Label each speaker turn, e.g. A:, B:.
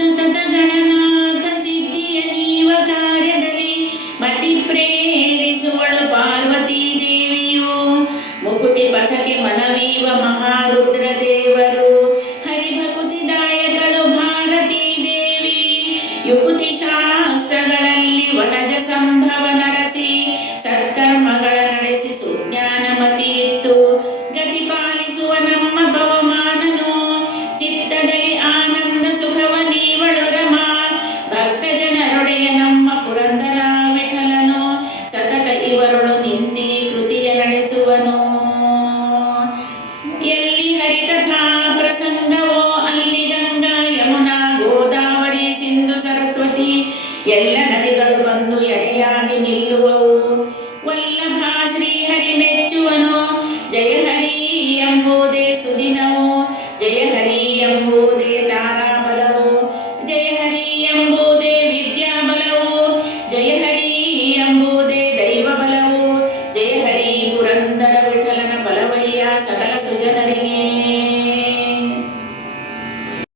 A: ಸತತ ಗಣನಾಥ ಸಿದ್ಧಿಯ ಜೀವ ಕಾರ್ಯದಲ್ಲಿ ಮತಿ ಪ್ರೇರಿಸುವಳು ಪಾರ್ವತಿ ದೇವಿಯು. ಮುಕುತಿ ಪಥಕ್ಕೆ ಮನವೀವ ಮಹಾರುದ್ರ ದೇವರು. ಹರಿಭಕುತಿದಾಯಕಳು ಭಾರತೀ ದೇವಿ. ಯುಕುತಿ ಶಾಸ್ತ್ರಗಳಲ್ಲಿ ನಿಂದಿ ಕೃತಿಯ ನಡೆಸುವನು? ಎಲ್ಲಿ ಹರಿಕಥಾ ಪ್ರಸಂಗವೋ, ಅಲ್ಲಿ ಗಂಗಾ, ಯಮುನಾ, ಗೋದಾವರಿ, ಸಿಂಧು, ಸರಸ್ವತಿ, ಎಲ್ಲ ನದಿಗಳು ಬಂದು ಎಡೆಯಾಗಿ ನಿಲ್ಲುವವು. ವಲ್ಲಭ ಶ್ರೀಹರಿ ಮೆಚ್ಚುವನು? ಜಯ ಹರಿ ಎಂಬುದೇ ಸುದಿನವು? ಜಯ ಹರಿ ಎಂಬುದೇ ತಾರಾಬಲವು ದೈವ ಬಲವು